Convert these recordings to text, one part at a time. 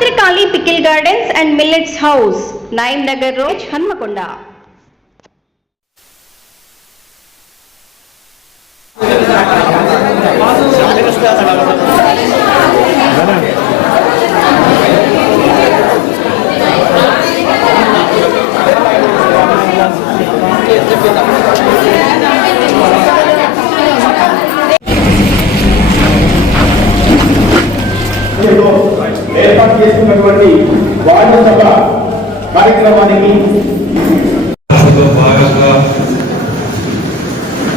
Bhadrakali pickle gardens and millets house nine Nagar road Hanmakonda. లో ఏర్పాటు చేస్తున్నటువంటి కార్యక్రమానికి భాగంగా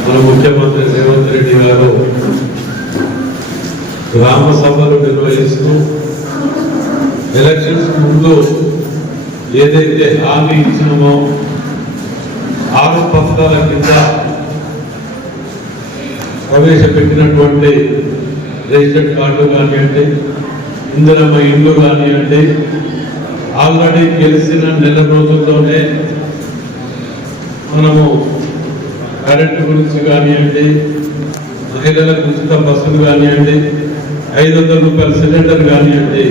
మన ముఖ్యమంత్రి రేవంత్ రెడ్డి గారు గ్రామ సభలు నిర్వహిస్తూ ఎలక్షన్స్ ముందు ఏదైతే హామీ ఇచ్చినామో ఆరు పథకాల కింద ప్రవేశపెట్టినటువంటి రేషన్ కార్డు కానివ్వండి ఇందిరమ్మ ఇల్లు కానివ్వండి ఆల్రెడీ గెలిచిన నెల రోజుల్లోనే మనము కరెంట్ గురించి కానివ్వండి మహిళలకు ఉచిత బస్సులు కానివ్వండి ఐదు వందల రూపాయల సిలిండర్ కానివ్వండి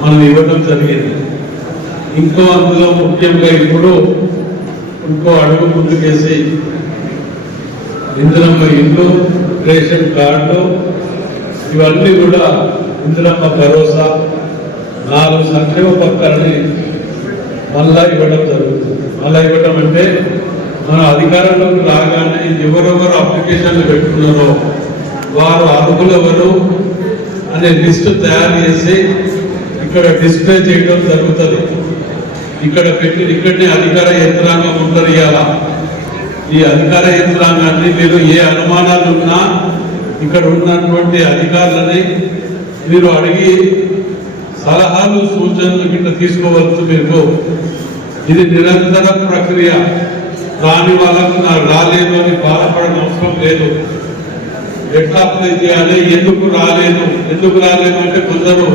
మనం ఇవ్వడం జరిగింది. ఇంకో అందులో ముఖ్యంగా ఇప్పుడు ఇంకో అడుగు ముందుకేసి ఇందులో ఇల్లు రేషన్ కార్డు ఇవన్నీ కూడా ఇందిరమ్మ భరోసా నాలుగు సంక్షేమ పథకాలని మళ్ళా ఇవ్వడం జరుగుతుంది. మళ్ళా ఇవ్వడం అంటే మనం అధికారంలోకి రాగానే ఎవరెవరు అప్లికేషన్లు పెట్టుకున్నారో వారు అర్హులెవరు అనే లిస్టు తయారు చేసి ఇక్కడ డిస్ప్లే చేయడం జరుగుతుంది. ఇక్కడ పెట్టి ఇక్కడనే అధికార యంత్రాంగం ఉంటారు ఇవాళ. ఈ అధికార యంత్రాంగాన్ని మీరు ఏ అనుమానాలు ఉన్నా ఇక్కడ ఉన్నటువంటి అధికారులని మీరు అడిగి సలహాలు సూచనలు కింద తీసుకోవచ్చు మీకు ఇది నిరంతర ప్రక్రియ. రాని వాళ్ళకు నాకు రాలేదు అని బాధపడడం అవసరం లేదు. ఎట్లా అప్లై చేయాలి? ఎందుకు రాలేదు? ఎందుకు రాలేదు అంటే కొందరు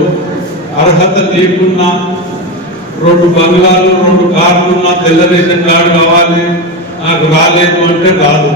అర్హత లేకున్నా రెండు బంగ్లాలు రెండు కార్లు ఉన్నా తెల్ల రేషన్ కార్డు కావాలి. నాకు రాలేదు అంటే రాదు.